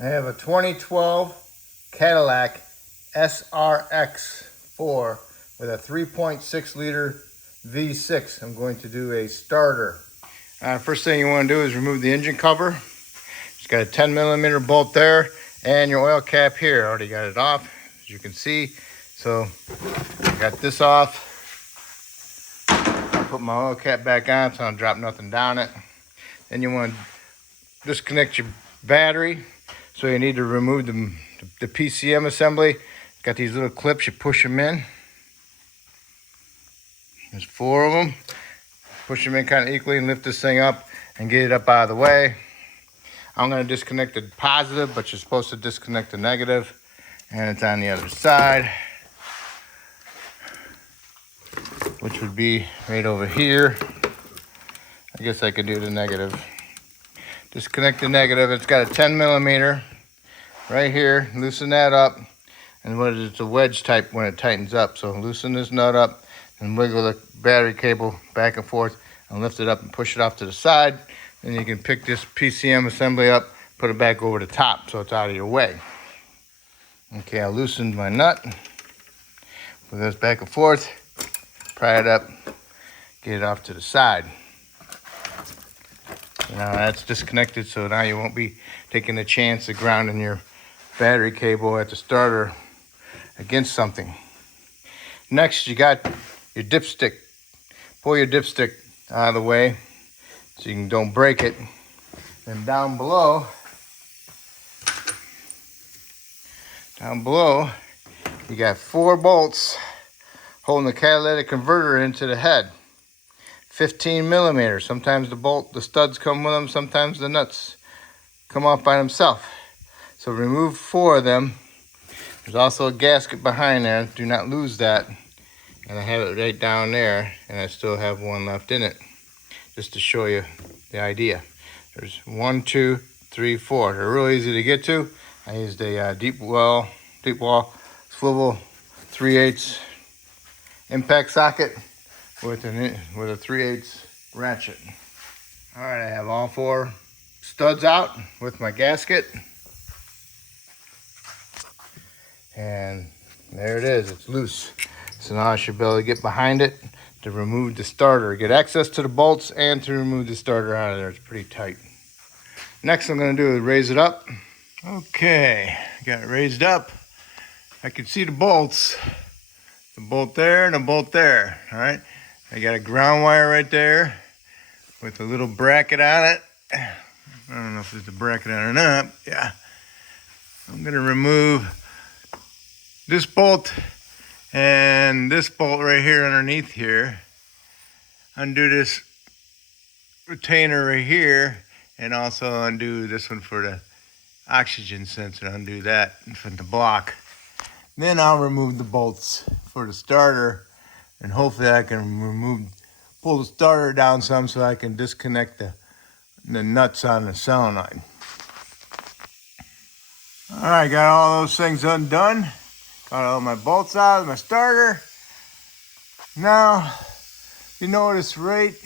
I have a 2012 Cadillac SRX4 with a 3.6 liter V6. I'm going to do a starter. First thing you want to do is remove the engine cover. It's got a 10 millimeter bolt there and your oil cap here. I already got it off, as you can see. So I got this off. I'll put my oil cap back on so I don't drop nothing down it. Then you want to disconnect your battery. So you need to remove the PCM assembly. It's got these little clips, you push them in. There's 4 of them. Push them in kind of equally and lift this thing up and get it up out of the way. I'm going to disconnect the positive, but you're supposed to disconnect the negative. And it's on the other side, which would be right over here. I guess I could do the negative. Disconnect the negative. It's got a 10 millimeter right here. Loosen that up. And it's a wedge type when it tightens up. So loosen this nut up and wiggle the battery cable back and forth and lift it up and push it off to the side. Then you can pick this PCM assembly up, put it back over the top so it's out of your way. Okay, I loosened my nut. Put this back and forth, pry it up, get it off to the side. Now that's disconnected, so now you won't be taking the chance of grounding your battery cable at the starter against something. Next, you got your dipstick. Pull your dipstick out of the way so you don't break it. Then down below, you got 4 bolts holding the catalytic converter into the head. 15 millimeters. Sometimes the studs come with them, sometimes the nuts come off by themselves. So remove 4 of them. There's also a gasket behind there. Do not lose that. And I have it right down there, and I still have one left in it, just to show you the idea. There's 1, 2, 3, 4. They're real easy to get to. I used a deep wall swivel 3/8 impact socket with a 3/8 ratchet. All right, I have all 4 studs out with my gasket. And there it is, it's loose. So now I should be able to get behind it to remove the starter, get access to the bolts and to remove the starter out of there. It's pretty tight. Next I'm gonna do is raise it up. Okay, got it raised up. I can see the bolts. The bolt there and a bolt there, all right? I got a ground wire right there with a little bracket on it. I don't know if there's a bracket on it or not. Yeah. I'm gonna remove this bolt and this bolt right here underneath here. Undo this retainer right here and also undo this one for the oxygen sensor. Undo that from the block. Then I'll remove the bolts for the starter, and hopefully I can pull the starter down some so I can disconnect the nuts on the solenoid. All right, got all those things undone. Got all my bolts out of my starter. Now, you notice right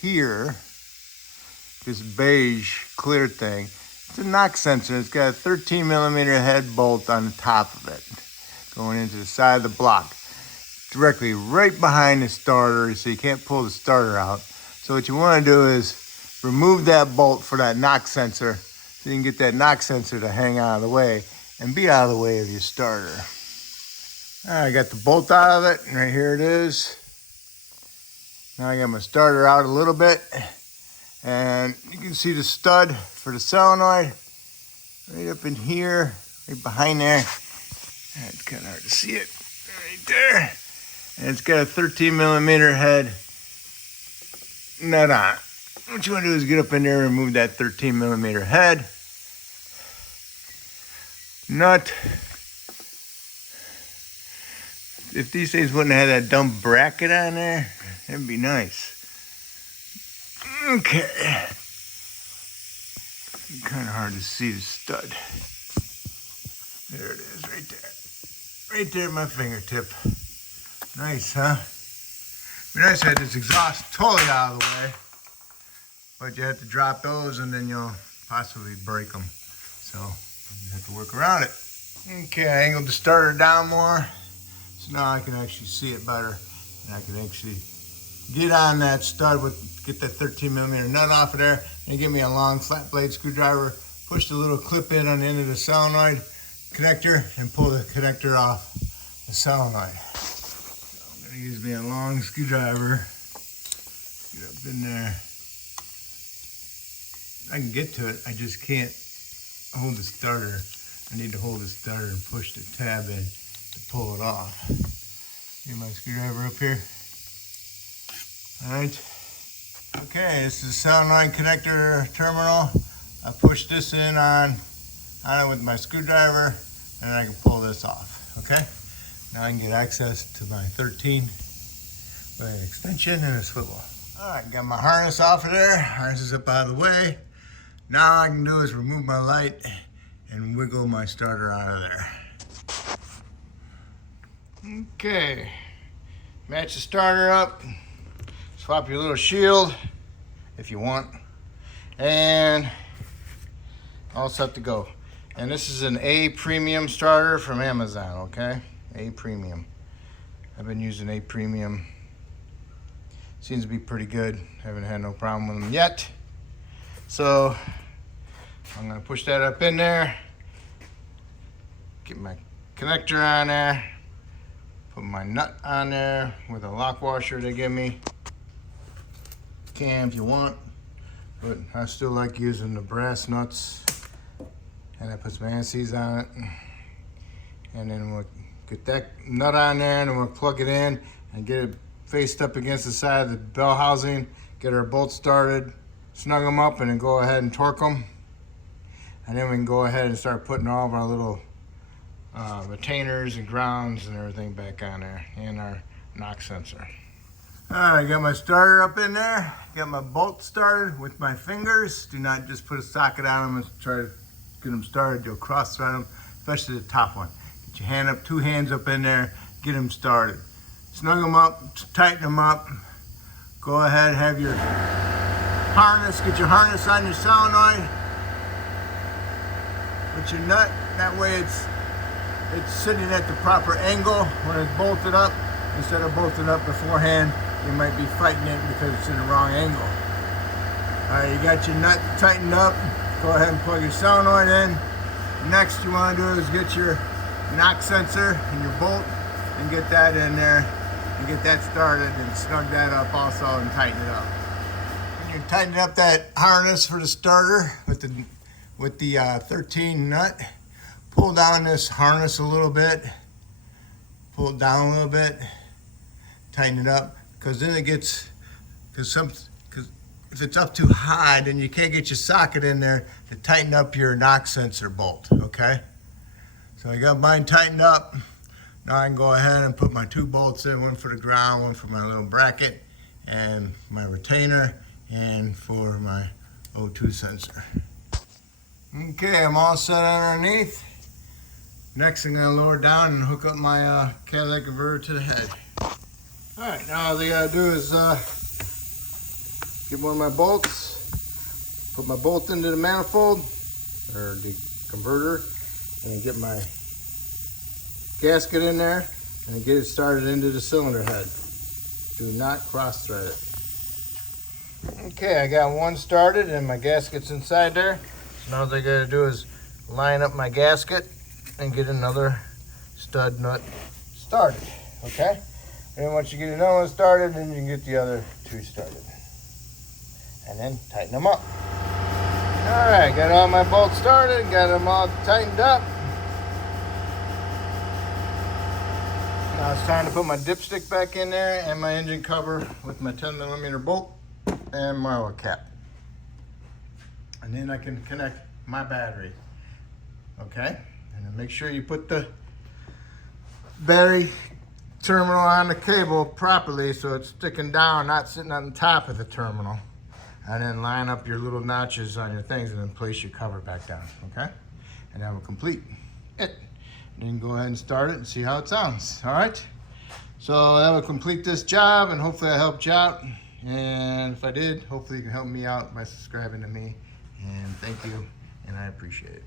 here, this beige clear thing, it's a knock sensor. It's got a 13 millimeter head bolt on the top of it, going into the side of the block, directly right behind the starter, so you can't pull the starter out. So what you want to do is remove that bolt for that knock sensor, so you can get that knock sensor to hang out of the way and be out of the way of your starter. All right, I got the bolt out of it, and right here it is. Now I got my starter out a little bit, and you can see the stud for the solenoid right up in here, right behind there. It's kind of hard to see it right there. And it's got a 13 millimeter head nut on it. What you want to do is get up in there and remove that 13 millimeter head nut. If these things wouldn't have that dumb bracket on there, that'd be nice. Okay. Kind of hard to see the stud. There it is, right there. Right there at my fingertip. Nice, huh? Be nice to have this exhaust totally out of the way. But you have to drop those and then you'll possibly break them. So you have to work around it. Okay, I angled the starter down more, so now I can actually see it better, and I can actually get on that stud get that 13mm nut off of there, and give me a long flat blade screwdriver, push the little clip in on the end of the solenoid connector, and pull the connector off the solenoid. So I'm gonna use me a long screwdriver, get up in there. I can get to it, I just can't hold the starter. I need to hold the starter and push the tab in to pull it off. Get my screwdriver up here. All right. Okay, this is the solenoid connector terminal. I push this in on it with my screwdriver, and I can pull this off. Okay. Now I can get access to my 13 with an extension and a swivel. All right, got my harness off of there. Harness is up out of the way. Now all I can do is remove my light and wiggle my starter out of there. Okay, match the starter up, swap your little shield if you want, and all set to go. And this is an A Premium starter from Amazon, okay? A Premium. I've been using A Premium. Seems to be pretty good. Haven't had no problem with them yet. So I'm gonna push that up in there, get my connector on there, put my nut on there with a lock washer they give me. You can if you want, but I still like using the brass nuts. And I put some anti-seize on it. And then we'll get that nut on there, and then we'll plug it in and get it faced up against the side of the bell housing, get our bolts started, snug them up, and then go ahead and torque them. And then we can go ahead and start putting all of our little retainers and grounds and everything back on there, and our knock sensor. All right, I got my starter up in there. Got my bolts started with my fingers. Do not just put a socket on them and try to get them started. You'll cross thread them, especially the top one. Get your hand up, 2 hands up in there, get them started. Snug them up, tighten them up. Go ahead, have your harness, get your harness on your solenoid. With your nut, that way it's sitting at the proper angle when it's bolted up. Instead of bolting up beforehand, you might be fighting it because it's in the wrong angle. All right, you got your nut tightened up. Go ahead and plug your solenoid in. Next you want to do is get your knock sensor and your bolt and get that in there and get that started and snug that up also and tighten it up. When you're tightening up that harness for the starter with the 13 nut, pull down this harness a little bit, pull it down a little bit, tighten it up, because then it gets, because if it's up too high, then you can't get your socket in there to tighten up your knock sensor bolt, okay? So I got mine tightened up. Now I can go ahead and put my 2 bolts in, one for the ground, one for my little bracket, and my retainer, and for my O2 sensor. Okay, I'm all set underneath. Next, I'm gonna lower down and hook up my Cadillac converter to the head. All right, now all I gotta do is get one of my bolts, put my bolt into the manifold, or the converter, and get my gasket in there, and get it started into the cylinder head. Do not cross thread it. Okay, I got one started and my gasket's inside there. So now all I gotta do is line up my gasket and get another stud nut started, okay? And then once you get another one started, then you can get the other 2 started. And then tighten them up. All right, got all my bolts started, got them all tightened up. Now it's time to put my dipstick back in there and my engine cover with my 10mm bolt and my oil cap. And then I can connect my battery, okay? And then make sure you put the battery terminal on the cable properly so it's sticking down, not sitting on the top of the terminal. And then line up your little notches on your things and then place your cover back down, okay? And that will complete it. And then go ahead and start it and see how it sounds, all right? So that will complete this job, and hopefully I helped you out. And if I did, hopefully you can help me out by subscribing to me. And thank you, and I appreciate it.